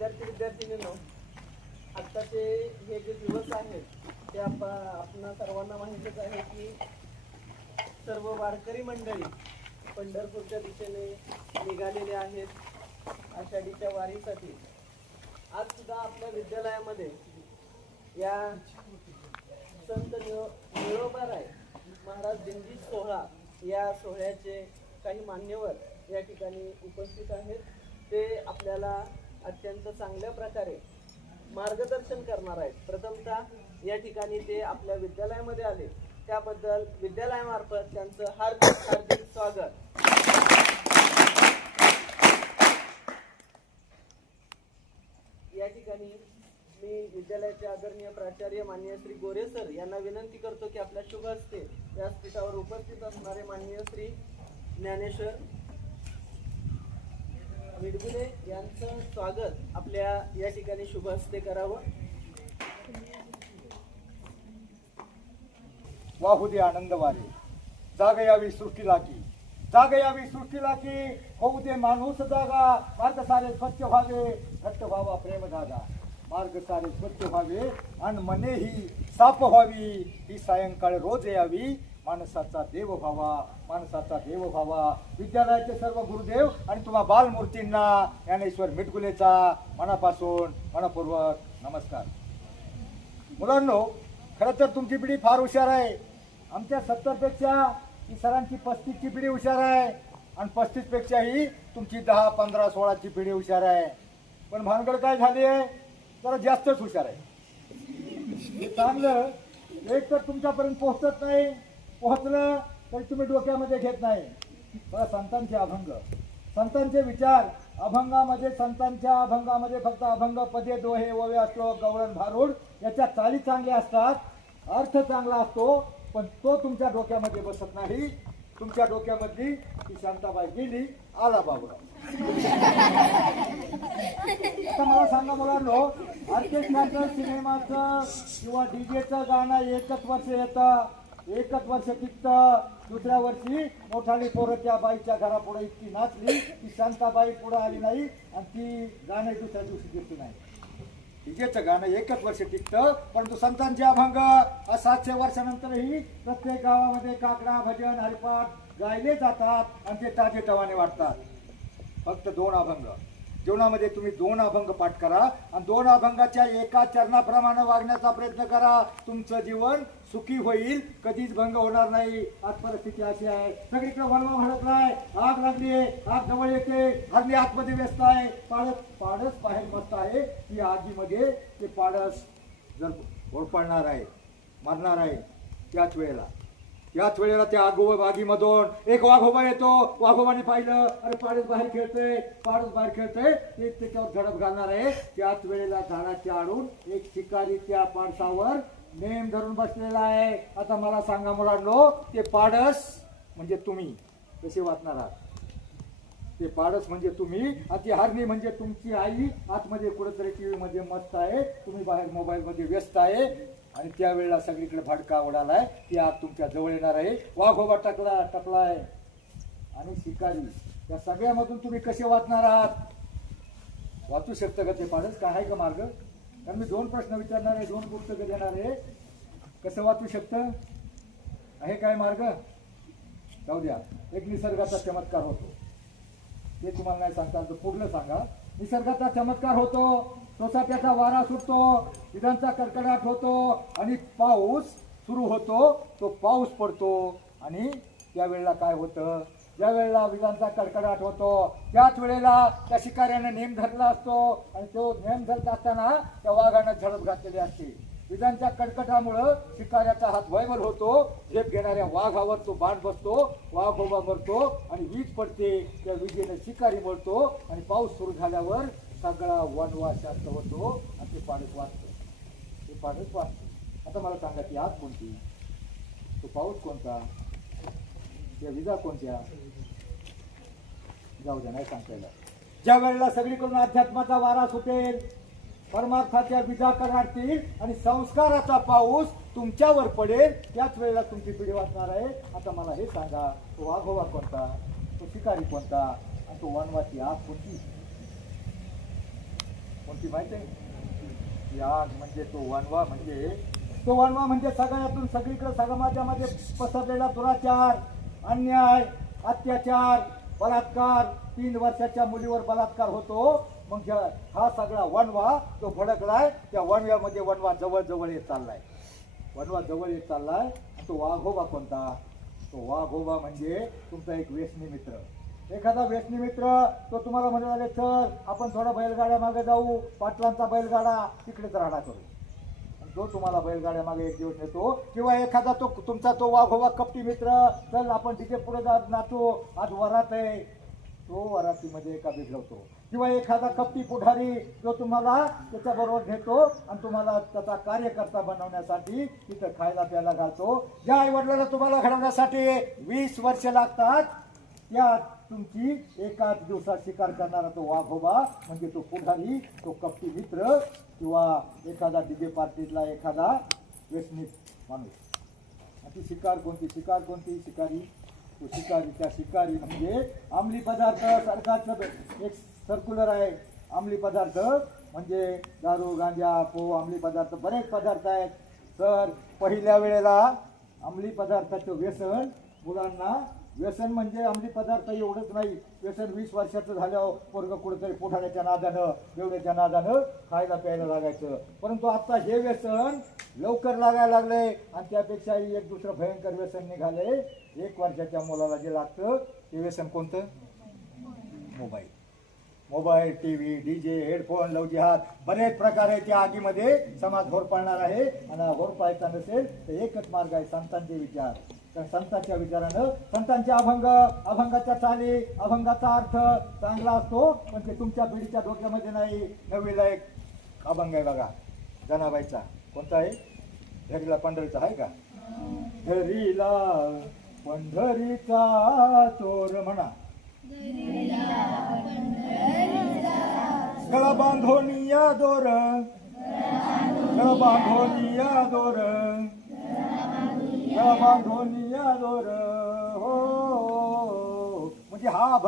विद्यार्थिनींनो, आत्ताचे हे जे दिवस आहेत ते आपणा सर्वांना माहितीच आहे की सर्व वारकरी मंडळी पंढरपूरच्या दिशेने निघालेले आहेत आषाढीच्या वारीसाठी. आज सुद्धा आपल्या विद्यालयामध्ये या संत निळोबाराय महाराज दिंडी सोहळा या सोहळ्याचे काही मान्यवर या ठिकाणी उपस्थित आहेत. ते आपल्याला अत्यंत चांगल्या प्रकारे मार्गदर्शन करणार आहेत. प्रथमतः या ठिकाणी ते आपल्या विद्यालयामध्ये आले त्याबद्दल विद्यालयामार्फत त्यांचं हार्दिक हार्दिक स्वागत. या ठिकाणी मी विद्यालयाचे आदरणीय प्राचार्य माननीय श्री गोरे सर यांना विनंती करतो की आपल्या शुभ हस्ते व्यासपीठावर उपस्थित असणारे माननीय श्री ज्ञानेश्वर मिडगुले यांचं स्वागत आपल्या या ठिकाणी शुभ हस्ते करावं. वाहू दे आनंद वारे, जाग यावी सृष्टीला की, जाग यावी सृष्टीला की, होऊ दे माणूस जागा, मार्ग सारे स्वच्छ व्हावे, घट्ट व्हावा प्रेम धागा, मार्ग सारे स्वच्छ व्हावे आणि मने ही साफ व्हावी, ही सायंकाळ रोज यावी, माणसाचा देव व्हावा, माणसाचा देव व्हावा. विद्यालयाचे सर्व गुरुदेव आणि तुम्हा बालमूर्तींना ज्ञानेश्वर मिटगुलेचा मनापासून मनपूर्वक नमस्कार. मुलांनो, खरं तर तुमची पिढी फार हुशार आहे. आमच्या 70 पेक्षा ही सरांची 35ची पिढी हुशार आहे आणि 35 पेक्षाही तुमची 10, 15, 16ची पिढी हुशार आहे. पण भानगड काय झाली आहे, जरा जास्तच हुशार आहे. हे चांगलं एक तर तुमच्यापर्यंत पोहोचत नाही, पोहोचलं तरी तुम्ही डोक्यामध्ये घेत नाही. बघा, संतांचे अभंग, संतांचे विचार, अभंगामध्ये संतांच्या अभंगामध्ये फक्त अभंग पदे दोहे ओवे असतो, गवळण भारूड याच्या चाली चांगल्या असतात, अर्थ चांगला असतो, पण तो तुमच्या डोक्यामध्ये बसत नाही. तुमच्या डोक्यामधली ती शांताबाई गेली, आला बाबूराव. आता मला सांगा मुलांनो, ऑर्केस्ट्राचं, सिनेमाचं किंवा डीजेचं गाणं एकच वर्ष येतं, एकच वर्ष टिकतं, दुसऱ्या वर्षी मोठाली पोरं त्या बाईच्या घरापुढे इतकी नाचली की शांताबाई पुढे आली नाही आणि ती गाणे दुसऱ्या दिवशी दिसली नाही. डीजेचं गाणं एकच वर्ष टिकतं, परंतु संतांचे अभंग 700 वर्षानंतरही प्रत्येक गावामध्ये काकडा, भजन, हरिपाठ गायले जातात आणि ते ताजे तवाने वाटतात. फक्त 2 अभंग जीवनामध्ये तुम्ही 2 अभंग पाठ करा आणि 2 अभंगाच्या एका चरणाप्रमाणे वागण्याचा प्रयत्न करा. तुमचं जीवन सुखी होईल, कधीच भंग होणार नाही. आज परिस्थिती अशी आहे, सगळीकडे वणवा भडकलाय, आग लागली आहे, आग जवळ येते, हल्ली आतमध्ये व्यस्त आहे, पाडस बाहेर मस्त आहे. ती आगीमध्ये ते पाडस जर होरपळणार आहे, मरणार आहे, त्याच वेळेला त्या आगीमधून एक वाघोबा येतो. वाघोबाने पाहिलं, अरे पाडस बाहेर खेळतोय, ते त्याच्यावर झडप घालणार आहे. त्याच वेळेला झाडाच्या आडून एक शिकारी त्या पाडसावर नेम धरून बसलेला आहे. आता मला सांगा मुलांनो, ते पाडस म्हणजे तुम्ही कसे वाचणार आहात? ते पाडस म्हणजे तुम्ही, आणि ती हरणी म्हणजे तुमची आई आतमध्ये कुठेतरी टीव्ही मध्ये मस्त आहे, तुम्ही बाहेर मोबाईल मध्ये व्यस्त आहे. आणि त्यावेळेला सगळीकडे भडका उडालाय, ती आग तुमच्या जवळ येणार आहे. वाघोबा टकलाय आणि शिकारी, या सगळ्यामधून तुम्ही कसे वाचणार आहात? वाचू शकतं का ते पाडस? काय आहे का मार्ग? कारण मी 2 प्रश्न विचारणार आहे, 2 पुस्तकं देणार आहे. कसं वाचू शकतं? आहे काय मार्ग? जाऊ द्या. एक निसर्गाचा चमत्कार होतो, ते तुम्हाला नाही सांगता, पुढलं सांगा. निसर्गाचा चमत्कार होतो, सोसाट्याचा वारा सुटतो, विजांचा कडकडाट होतो आणि पाऊस सुरू होतो. तो पाऊस पडतो आणि त्यावेळेला काय होतं? ज्या वेळेला विजांचा कडकडाट होतो त्याच वेळेला त्या शिकाऱ्याने नेम धरला असतो आणि तो नेम धरत असताना त्या वाघानं झडप घातलेली असते. विजांच्या कडकडामुळं शिकाऱ्याचा हात वैबल होतो, झेप घेणाऱ्या वाघावर तो बाण बसतो, वाघोबा मरतो आणि वीज पडते. त्या विजेने शिकारी मरतो आणि पाऊस सुरू झाल्यावर सगळा वनवा शांत होतो आणि ते पाडस वाचतं. आता मला सांगा, ती आग कोणती? तो पाऊस कोणता? त्या विजा कोणत्या? जाऊ द्या, नाही सांगता येणार. ज्या वेळेला सगळीकडून अध्यात्माचा वारा सुटेल, परमार्थाच्या विजा करतील आणि संस्काराचा पाऊस तुमच्यावर पडेल, त्याच वेळेला तुमची पिढी वाचणार आहे. आता मला हे सांगा, तो वाघोबा कोणता? तो शिकारी कोणता? आणि तो वनवाची आग कोणती? गोष्टी माहिती आहे? याग म्हणजे तो वनवा म्हणजे सगळ्यातून सगळीकडे समाजामध्ये पसरलेला दुराचार, अन्याय, अत्याचार, बलात्कार. 3 वर्षाच्या मुलीवर बलात्कार होतो. मग हा सगळा वनवा जो भडकलाय, त्या वनव्यामध्ये वनवा जवळ येत चाललाय. तो वाघोबा कोणता? तो वाघोबा म्हणजे तुमचा एक व्यसनी मित्र. एखादा व्यसनी मित्र तो तुम्हाला म्हणाले, चल आपण थोडा बैलगाड्या मागे जाऊ, पाटलांचा बैलगाडा तिकडेच राहणा करू. जो तुम्हाला बैलगाड्या मागे एक दिवस नेतो. किंवा एखादा तुमचा तो वाघोबा कपटी मित्र, चल आपण तिथे पुढे नाचू, आज वरात आहे, तो वरातीमध्ये एका बिघडवतो. किंवा एखादा कपटी पुढारी जो तुम्हाला त्याच्याबरोबर घेतो आणि तुम्हाला त्याचा कार्यकर्ता बनवण्यासाठी तिथं खायला प्यायला घालतो. ज्या आई वडिलांना तुम्हाला घडवण्यासाठी 20 वर्ष लागतात, त्या तुमची एकाच दिवसात शिकार करणारा तो वाघोबा म्हणजे तो पुढारी, तो कपटी मित्र, किंवा एखादा डीजे पार्टीतला एखादा व्यसनी माणूस. ती शिकार कोणती? शिकारी. तो शिकारी म्हणजे अंमली पदार्थ. सरकारचं एक सर्क्युलर आहे, अंमली पदार्थ म्हणजे दारू, गांजा, पो, अंमली पदार्थ, बरेच पदार्थ आहेत. तर पहिल्या वेळेला अंमली पदार्थाचं व्यसन मुलांना, व्यसन म्हणजे अंमली पदार्थ एवढंच नाही, व्यसन 20 वर्षाचं झाल्यावर पोरगं कुठेतरी पुढाऱ्याच्या नादानं, बेवड्याच्या नादानं खायला प्यायला लागायचं. परंतु आता हे व्यसन लवकर लागायला लागले आणि त्यापेक्षाही एक दुसरं भयंकर व्यसन निघाले. 1 वर्षाच्या मुलाला जे लागतं ते व्यसन कोणतं? Mobile, TV, DJ, headphone, Lavji हात, बरेच प्रकार आहे. त्या आगीमध्ये समाज होरपाळणार आहे. आणि होरपाळायचा नसेल तर एकच मार्ग आहे, संतांचे विचार. तर संतांच्या विचारानं, संतांचे अभंगाच्या चाली, अभंगाचा अर्थ चांगला असतो, पण ते तुमच्या पिढीच्या डोक्यामध्ये नाही. नवीला एक अभंग आहे बघा, जनाबाईचा. कोणता आहे? धरीला पंढरीचा आहे का? धरीला पंढरीचा चोर म्हणा, गळा बांधोनिया दोर, गळा बांधोनिया दोर, गळा बांधोनिया दोर. हो, म्हणजे हा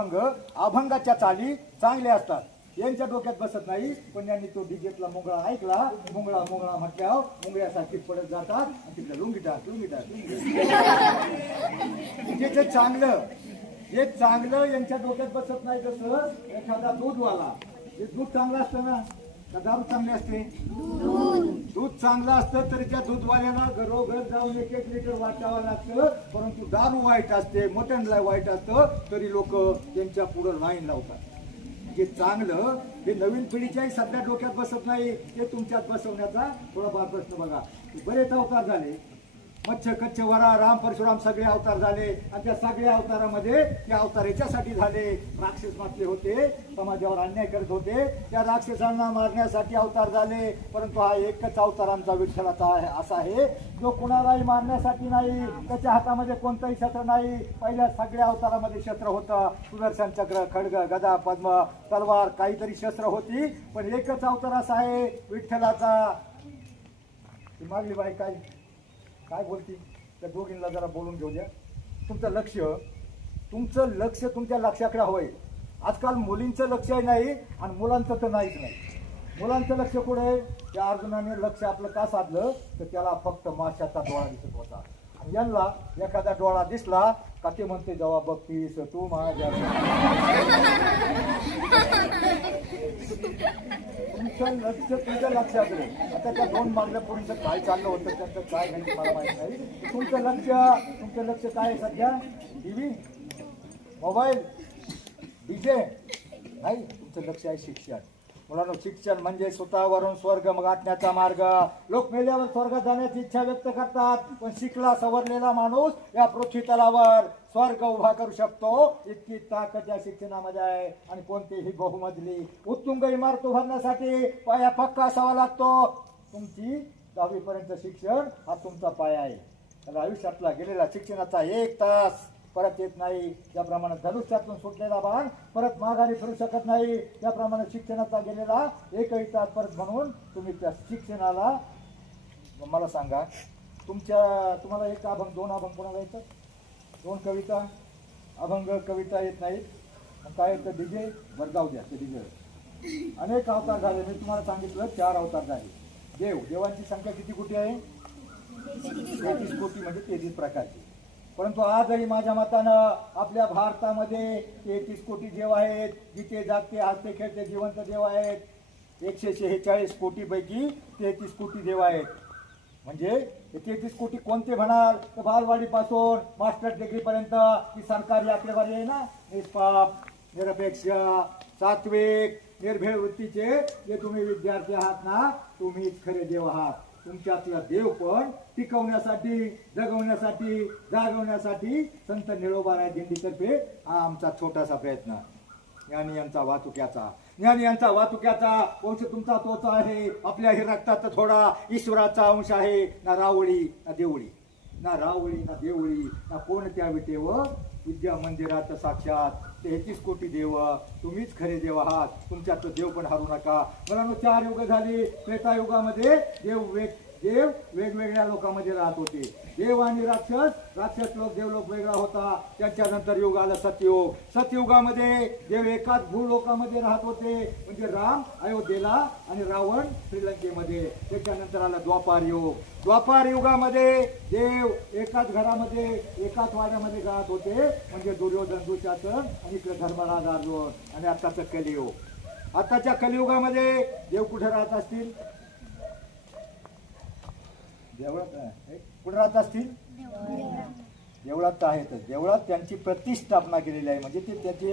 अभंगाच्या चाली चांगल्या असतात, यांच्या डोक्यात बसत नाही. पण यांनी तो डीजेतला मुंगळा ऐकला, मुंगळा म्हटल्यावर मुंगळ्यासारखी पडत जातात आणि तिकडे लुंगी टाक. जे चांगलं, हे चांगलं यांच्या डोक्यात बसत नाही. जसं एखादा दूधवाला, हे दूध चांगलं असतं ना, का दारू चांगली असते? दूध चांगलं असतं तरी त्या दूधवाल्याला घरोघर जाऊन 1-1 लिटर वाटावं लागतं. परंतु दारू वाईट असते, मटण वाईट असतं, तरी लोक त्यांच्या पुढं लाईन लावतात. जे चांगलं हे नवीन पिढीच्याही सध्या डोक्यात बसत नाही, ते तुमच्यात बसवण्याचा थोडाफार प्रश्न बघा. बरेच अवतार झाले, मच्छ, कच्छ, वरा, राम, परशुराम सगळे अवतार झाले. आणि त्या सगळ्या अवतारामध्ये ते अवतार याच्यासाठी झाले, राक्षस मारले होते, समाजावर अन्याय करत होते, त्या राक्षसांना मारण्यासाठी अवतार झाले. परंतु हा एकच अवतार आमचा विठ्ठलाचा आहे, असा आहे जो कुणालाही मारण्यासाठी नाही, त्याच्या हातामध्ये कोणतंही शस्त्र नाही. पहिल्या सगळ्या अवतारामध्ये शस्त्र होतं, सुदर्शन चक्र, खड्ग, गदा, पद्म, तलवार, काहीतरी शस्त्र होती. पण एकच अवतार असा आहे विठ्ठलाचा. मागली बाई काय बोलती? त्या दोघींना जरा बोलून घेऊ द्या. तुमचं लक्ष तुमच्या लक्षाकडे हवंय. आजकाल मुलींचं लक्षही नाही आणि मुलांचं तर नाहीच नाही. मुलांचं लक्ष कुठे? त्या अर्जुनाने लक्ष आपलं का साधलं तर त्याला फक्त माशाचा डोळा दिसत होता. आणि यांना एखादा डोळा दिसला का ते म्हणते, जेव्हा बघतीस तू माझ्या. तुमचं लक्ष तुमच्या लक्षाकडे. आता त्या 2 मागल्या पोरींचं काय चाललं होतं, त्यांचं काय नाही मला माहित नाही. तुमचं लक्ष काय आहे सध्या? टीव्ही, मोबाईल, डीजे नाही. तुमचं लक्ष आहे शिक्षण. मुलांनो, शिक्षण म्हणजे स्वतःवरून स्वर्ग गाठण्याचा मार्ग. लोक मेल्यावर स्वर्गात जाण्याची इच्छा व्यक्त करतात, पण शिकला सवरलेला माणूस या पृथ्वी तलावर स्वर्ग उभा करू शकतो, इतकी ताकद या शिक्षणामध्ये आहे. आणि कोणतीही बहुमजली उत्तुंग इमारत उभारण्यासाठी पाया पक्का असावा लागतो. तुमची 10वी पर्यंत शिक्षण हा तुमचा पाया आहे. तर आयुष्यातला गेलेला शिक्षणाचा 1 तास परत येत नाही. ज्याप्रमाणे धनुष्यातून सुटलेला बाण परत माघारी फिरू शकत नाही, त्याप्रमाणे शिक्षणाचा गेलेला 1ही तास परत. म्हणून तुम्ही त्या शिक्षणाला, मला सांगा, तुम्हाला 1 अभंग, 2 अभंग कोणाला येतात? 2 कविता, अभंग, कविता येत नाहीत. काय येतं? डीजे. बरं जाऊ द्या, ते डीजे अनेक अवतार झाले. मी तुम्हाला सांगितलं 4 अवतार झाले. देवांची संख्या किती कोटी आहे? 33 कोटी, म्हणजे 33 प्रकारची. परंतु आजही माझ्या मतानं आपल्या भारतामध्ये 33 कोटी देव आहेत. जिथे जागते हसते खेळते जिवंत देव आहेत. 146 कोटी पैकी 33 कोटी देव आहेत. म्हणजे 33 कोटी कोणते म्हणाल तर बालवाडीपासून मास्टर डिग्री पर्यंत ही सरकारी आकडेवारी आहे ना. निष्पाप, निरपेक्ष, सात्विक, निर्भय वृत्तीचे जे तुम्ही विद्यार्थी आहात ना, तुम्हीच खरे देव आहात. तुमच्यातला देव पण टिकवण्यासाठी, जगवण्यासाठी, जागवण्यासाठी संत निळोबाराय दिंडीतर्फे हा आमचा छोटासा प्रयत्न. ज्ञानी यांचा वाचुक्याचा वंश तुमचा तोच आहे. आपल्या ही रक्तात थोडा ईश्वराचा अंश आहे. ना रावळी ना देवळी, ना देवळी, ना कोणत्या विटेव विद्या मंदिरात साक्षात 33 कोटी देव. तुम्हीच खरे देव आहात. तुमच्यात देव पण हरू नका. मला 4 युग झाली. त्रेतायुगामध्ये देव वेगवेगळ्या लोकांमध्ये राहत होते. देव आणि राक्षस लोक, देवलोक वेगळा होता. त्याच्यानंतर युग आलं सतयुग. सतयुगामध्ये देव एकाच भूलोकामध्ये राहत होते, म्हणजे राम अयोध्येला आणि रावण श्रीलंकेमध्ये. त्याच्यानंतर आला द्वापार युग. द्वापार युगामध्ये देव एकाच घरामध्ये, एकाच वाड्यामध्ये राहत होते, म्हणजे दुर्योधन, दुःशासन आणि इकडे धर्मराज, अर्जुन. आणि आताचं कलियुग. आताच्या कलियुगामध्ये देव कुठे राहत असतील? कुठे राहत असतील? देवळात तर आहेतच. देवळात त्यांची प्रतिष्ठापना केलेली आहे. म्हणजे ते त्याचे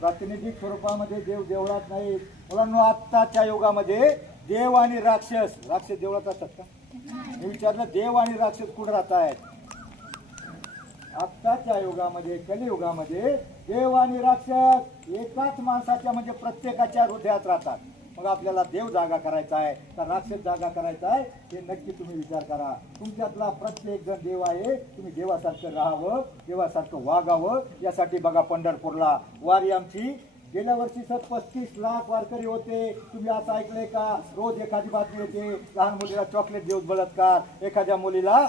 प्रातिनिधिक स्वरूपामध्ये देव देवळात नाही. मुलांनो, आत्ताच्या युगामध्ये देव आणि राक्षस देवळात असतात का? मी विचारलं, देव आणि राक्षस कुठे राहत आहेत? आत्ताच्या युगामध्ये, कलियुगामध्ये देव आणि राक्षस एकाच माणसाच्या, म्हणजे प्रत्येकाच्या हृदयात राहतात. मग आपल्याला देव जागा करायचा आहे का राक्षस जागा करायचा आहे, हे नक्की तुम्ही विचार करा. तुमच्यातला प्रत्येक जण देव आहे. तुम्ही देवासारखं राहावं, देवासारखं वागावं, यासाठी बघा पंढरपूरला वारी आमची गेल्या वर्षी 35 लाख वारकरी होते. तुम्ही असं ऐकलंय का? रोज एखादी बातमी येते, लहान मुलीला चॉकलेट देऊन बलात्कार, एखाद्या मुलीला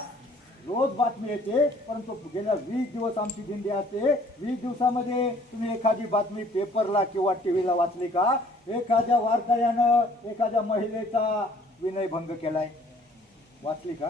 रोज बातमी येते. परंतु गेल्या 20 दिवस आमची दिंडी असते. 20 दिवसामध्ये तुम्ही एखादी बातमी पेपरला किंवा टीव्हीला वाचली का? एखाद्या वारकऱ्यानं एखाद्या महिलेचा विनयभंग केलाय, वाचली का?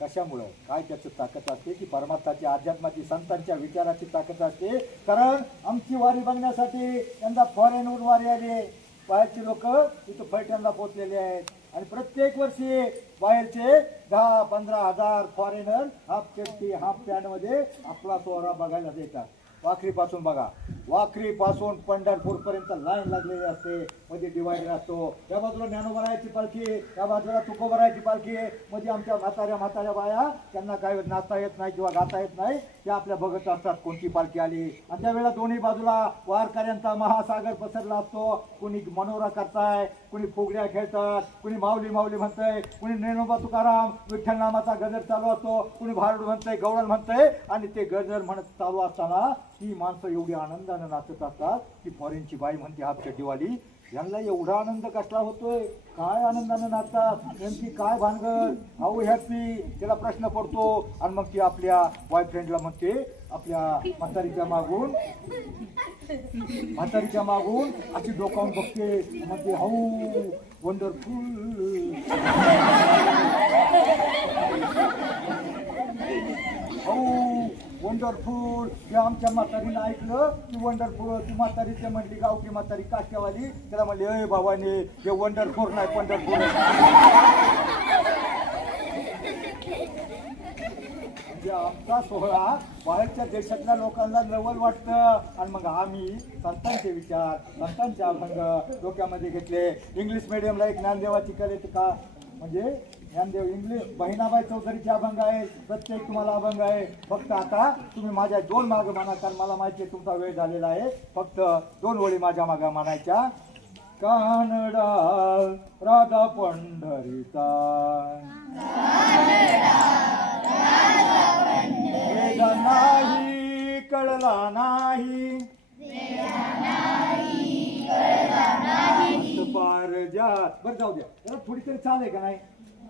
कशामुळं? काय त्याचं ताकद असते की परमात्माची, अध्यात्माची, संतांच्या विचाराची ताकद असते. कारण आमची वारी बघण्यासाठी यंदा फॉरेनहून वारी आली. बाहेरचे लोक इथं फलटणला पोहोचलेले आहेत. आणि प्रत्येक वर्षी बाहेरचे 10-15 हजार फॉरेनर हाफ चड्डी, हाफ पॅन्ट मध्ये आपला सोहरा बघायला येतात. वाखरीपासून बघा, वाखरीपासून पंढरपूर पर्यंत लाईन लागलेली असते. मध्ये डिवायडर असतो. या बाजूला ज्ञानोबरायाची पालखी, या बाजूला तुकोबरायाची पालखी. मध्ये आमच्या म्हाताऱ्या बाया, त्यांना काय नाचता येत नाही किंवा गाता येत नाही, त्या आपल्या बघत असतात कोणती पालखी आली. आणि त्यावेळेला दोन्ही बाजूला वारकऱ्यांचा महासागर पसरला असतो. कुणी मनोरा करताय, कुणी फुगड्या खेळतात, कुणी माऊली माऊली म्हणतंय, कुणी ज्ञानोबा तुकाराम विठ्ठल नामाचा गजर चालू असतो, कुणी भारड म्हणतंय, गवळण म्हणतंय. आणि ते गजर म्हणत चालू असताना ती माणसं एवढी आनंदानं नाचत असतात की फॉरेनची बाई म्हणते हाफ चड्डीवाली, यांना एवढा आनंद कसला होतोय, काय आनंदानं नाचतात, नेमकी काय भानगड, हाऊ हॅपी, त्याला प्रश्न पडतो. आणि मग ती आपल्या बॉयफ्रेंडला म्हणते, आपल्या म्हातारीच्या मागून अशी डोकावून बघते, म्हणते हाऊ वंडरफुल, हाऊ वंडरफुल. जे आमच्या म्हातारीनं ऐकलं की वंडरफुल, ती म्हातारी ते म्हणली, गावठी म्हातारी काष्ट्यावाली, त्याला म्हणली, अय बाबाने हे वंडरफुल नाही पंढरपूर. म्हणजे आमचा सोहळा बाहेरच्या देशातल्या लोकांना नवल वाटतं. आणि मग आम्ही संतांचे विचार, संतांचे अभंग डोक्यामध्ये घेतले. इंग्लिश मिडियमला एक ज्ञानदेवाची कलेत का, म्हणजे ज्ञानदेव इंग्लिश बहिणाबाई चौधरीचे अभंग आहे. प्रत्येक तुम्हाला अभंग आहे. फक्त आता तुम्ही माझ्या 2 मागं म्हणा, कारण मला माहिती आहे तुमचा वेळ झालेला आहे. फक्त 2 ओळी माझ्या मागं म्हणायच्या. कानडा राधा पंढरीचा, वेदा नाही कळला नाही, पार जा. बरं जाऊ द्या, थोडी तरी चालेल का नाही?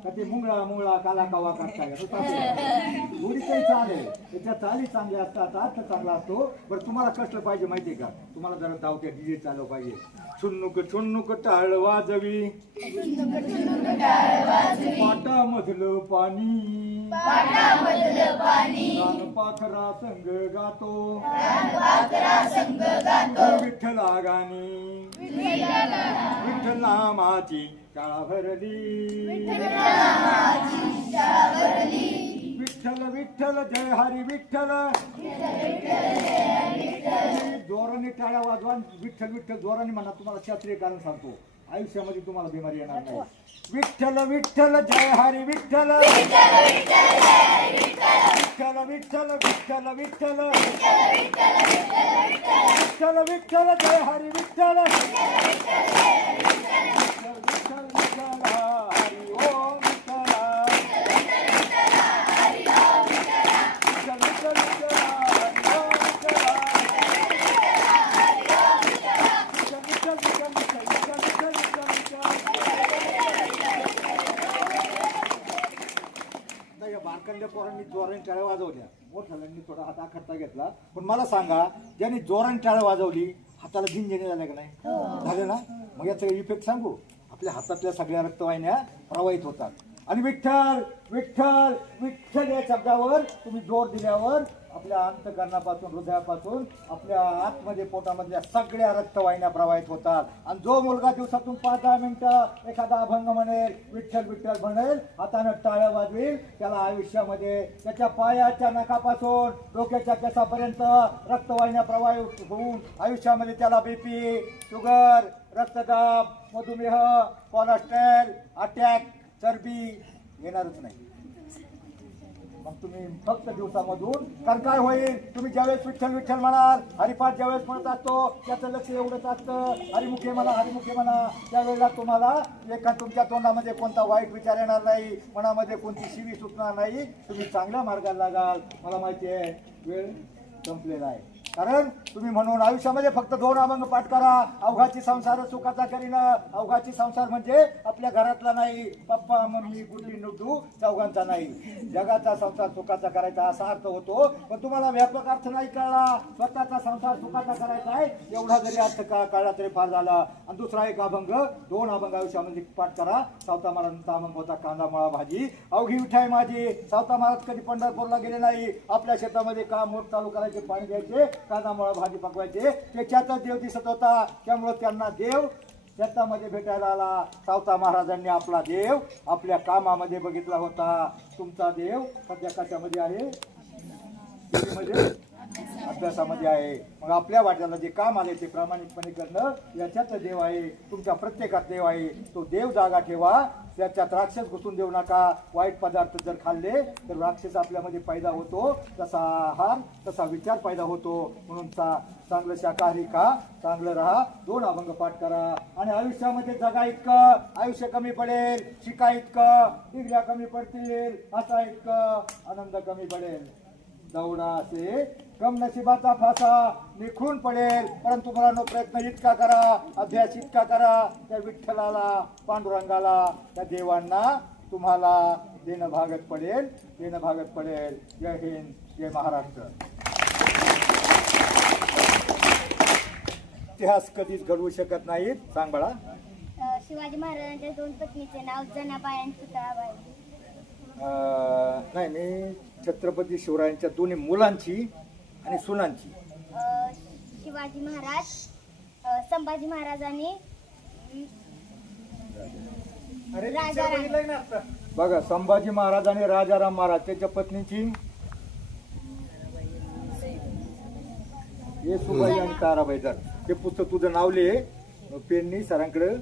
का ते मुंगळा मुंगळा काला कावा काढता थोडी काही चाल आहे त्याच्या चाली चांगल्या असतात अर्थ चांगला असतो. बरं तुम्हाला कसलं पाहिजे माहितीये का? तुम्हाला जरा धावत्या डीजे चालव पाहिजे. छुन्नुक छुन्नुक टाळ वाजवी पाटामधलं पाणी पाखरा संग गातो विठ्ठला गाणी विठ्ठल नामाची शाळा भरली विठ्ठल विठ्ठल जय हरी विठ्ठल. जोराने टाळ्या वाजवा विठ्ठल विठ्ठल जोराने म्हणा. तुम्हाला शास्त्रीय कारण सांगतो आयुष्यामध्ये तुम्हाला बिमारी येणार नाही. विठ्ठल विठ्ठल जय हरी विठ्ठल विठ्ठल विठ्ठल विठ्ठल विठ्ठल विठ्ठल विठ्ठल जय हरी विठ्ठल विठ्ठल विठ्ठल हरी ओम विठ्ठल विठ्ठल विठ्ठल हरी ओम बारकंड्या पोरांनी जोराने टाळ्या वाजवल्या मोठ्याल्यांनी थोडा हात आखडता घेतला. पण मला सांगा ज्यांनी जोराने टाळ्या वाजवली हाताला झिंझिने झाल्या का नाही? झाले ना. मग याचा इफेक्ट सांगू. आपल्या हातातल्या सगळ्या रक्तवाहिन्या प्रवाहित होतात आणि विठ्ठल विठ्ठल विठ्ठल या शब्दावर तुम्ही जोर दिल्यावर आपल्या अंतकरणापासून हृदयापासून आपल्या आतमध्ये पोटामधल्या सगळ्या रक्तवाहिन्या प्रवाहित होतात. आणि जो मुलगा दिवसातून 5-10 मिनिटं एखादा अभंग म्हणेल विठ्ठल विठ्ठल म्हणेल हातानं टाळ्या वाजवेल त्याला आयुष्यामध्ये त्याच्या पायाच्या नखापासून डोक्याच्या केसापर्यंत रक्तवाहिन्या प्रवाहित होऊन आयुष्यामध्ये त्याला बीपी शुगर रक्तदाब मधुमेह कोलेस्ट्रॉल अटॅक चरबी येणारच नाही. मग तुम्ही फक्त दिवसामधून कारण काय होईल तुम्ही ज्यावेळेस विठ्ठल विठ्ठल म्हणाल हरिपाठ ज्यावेळेस म्हणत असतो त्याचं लक्ष एवढंच असतं हरिमुखे म्हणा त्यावेळेला तुम्हाला एका तुमच्या तोंडामध्ये कोणता वाईट विचार येणार नाही मनामध्ये कोणती शिवी सुटणार नाही. तुम्ही चांगल्या मार्गाला लागाल. मला माहिती आहे वेळ संपलेला आहे. कारण तुम्ही म्हणून आयुष्यामध्ये फक्त 2 अभंग पाठ करा. अवघाची संसार सुखाचा करीन. अवघाची संसार म्हणजे आपल्या घरातला नाही पप्पा मम्मी गुड्डी नुड्डू चौघांचा नाही जगाचा संसार सुखाचा करायचा असा अर्थ होतो. पण तुम्हाला व्यापक अर्थ नाही कळला. स्वतःचा संसार सुखाचा करायचा आहे एवढा जरी अर्थ कळला तरी फार झाला. आणि दुसरा एक अभंग 2 अभंग आयुष्यामध्ये पाठ करा. सावता महाराजांचा अभंग होता कांदा मुळा भाजी अवघी विठाई माझी. सावता महाराज कधी पंढरपूरला गेले नाही. आपल्या शेतामध्ये काम मोठ चालू करायचे पाणी द्यायचे कांदामुळा भाजी पकवायचे त्याच्यातच देव दिसत होता. त्यामुळे त्यांना देव शेतामध्ये भेटायला आला. सावता महाराजांनी आपला देव आपल्या कामामध्ये बघितला होता. तुमचा देव सध्या कशामध्ये आहे? अभ्यासामध्ये आहे. मग आपल्या वाट्याला जे काम आले ते प्रामाणिकपणे करणं याच्यात देव आहे. तुमच्या प्रत्येकात देव आहे. तो देव जागा ठेवा. त्याच्यात राक्षस घुसून देऊ नका. वाईट पदार्थ जर खाल्ले तर राक्षस आपल्यामध्ये पैदा होतो. तसा आहार तसा विचार पैदा होतो. म्हणून चांगलं शाकाहारी खा चांगलं राहा. 2 अभंग पाठ करा. आणि आयुष्यामध्ये जगा इतकं आयुष्य कमी पडेल. शिका इतकं डिग्र्या कमी पडतील. हसा इतकं आनंद कमी पडेल. दौडा असे कम नशिबाचा फासा निखळून पडेल. परंतु मुलांनो प्रयत्न इतका करा अभ्यास इतका करा त्या विठ्ठलाला पांडुरंगाला त्या देवांना तुम्हाला देणं भागत पडेल. जय हिंद जय महाराष्ट्र. इतिहास कधीच घडवू शकत नाहीत. सांग बाळा. शिवाजी महाराजांच्या 2 पत्नीचे नाव जनाबाई आणि पुतळाबाई. नाही मी छत्रपती शिवरायांच्या 2 मुलांची आणि सुनांची. शिवाजी महाराज संभाजी महाराजांनी बघा संभाजी महाराज आणि राजाराम महाराज त्याच्या पत्नीची येसुबाई आणि ताराबाई. जर हे पुस्तक तुझं नावले पेननी सरांकडे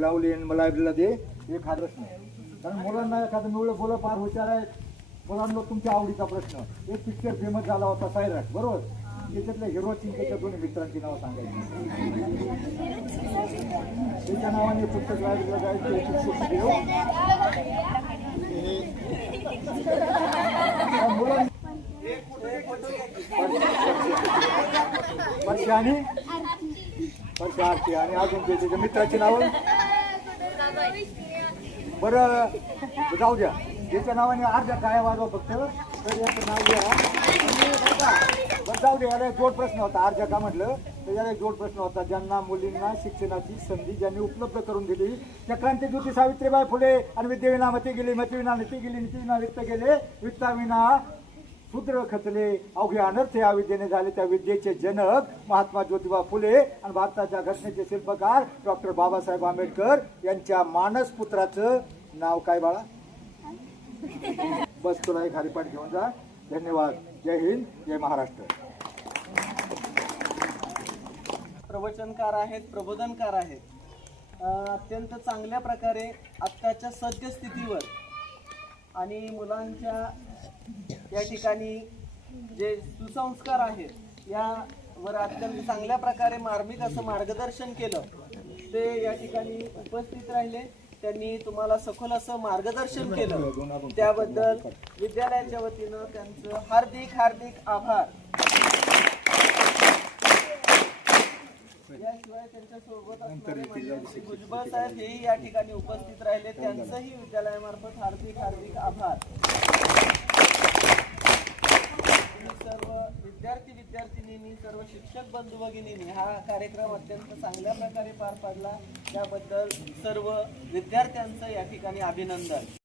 लावले मला दे. एक हा प्रश्न कारण मुलांना एखादं मिळलं बोला फार हुशार आहेत. मुलांना तुमच्या आवडीचा प्रश्न. एक पिक्चर फेमस झाला होता सायराट बरोबर. त्याच्यातल्या हिरोची त्याच्या 2 मित्रांची नावं सांगायची. त्याच्या नावाने पुस्तक लायब्ररीला जायचं. वर्षा आरती आणि अजून त्याच्या मित्राची नावं बरं जाऊ द्या, याच्या नावाने अर्ध्या काय वाजवा फक्त, तर याचं नाव घ्या. आणि बघा, बरं जाऊ द्या, याला एक जोड प्रश्न होता. अर्ध्या का म्हटलं तर याला एक जोड प्रश्न होता. ज्यांना मुलींना शिक्षणाची संधी ज्यांनी उपलब्ध करून दिली त्या क्रांतिज्योती सावित्रीबाई फुले. आणि विद्येविना मती गेली, मतीविना नीती गेली, नीतीविना वित्त गेले, वित्ताविना शूद्र खचले, अवघे अनर्थ या विद्येने झाले. त्या विद्येचे जनक महात्मा ज्योतिबा फुले आणि भारताच्या घटनेचे शिल्पकार डॉक्टर बाबासाहेब आंबेडकर यांच्या मानस पुत्राचं नाव काय बाळा? बस तुला एक हरिपाठ घेऊन जा. धन्यवाद. जय हिंद, जय महाराष्ट्र. प्रवचनकार आहेत, प्रबोधनकार आहेत. अत्यंत चांगल्या प्रकारे आत्ताच्या सद्यस्थितीवर आणि मुलांच्या या ठिकाणी जे सुसंस्कार आहेत यावर अत्यंत चांगल्या प्रकारे मार्मिक असं मार्गदर्शन केलं. ते या ठिकाणी उपस्थित राहिले, त्यांनी तुम्हाला सखोल असं मार्गदर्शन केलं. त्याबद्दल विद्यालयाच्या वतीनं त्यांचं हार्दिक हार्दिक आभार. याशिवाय त्यांच्या सोबत असणारे मंडळी भुजबळ साहेब हेही या ठिकाणी उपस्थित राहिले, त्यांचंही विद्यालयामार्फत हार्दिक हार्दिक आभार. सर्व विद्यार्थी विद्यार्थिनींनी, सर्व शिक्षक बंधू भगिनींनी हा कार्यक्रम अत्यंत चांगल्या प्रकारे पार पाडला. त्याबद्दल सर्व विद्यार्थ्यांचं या ठिकाणी अभिनंदन.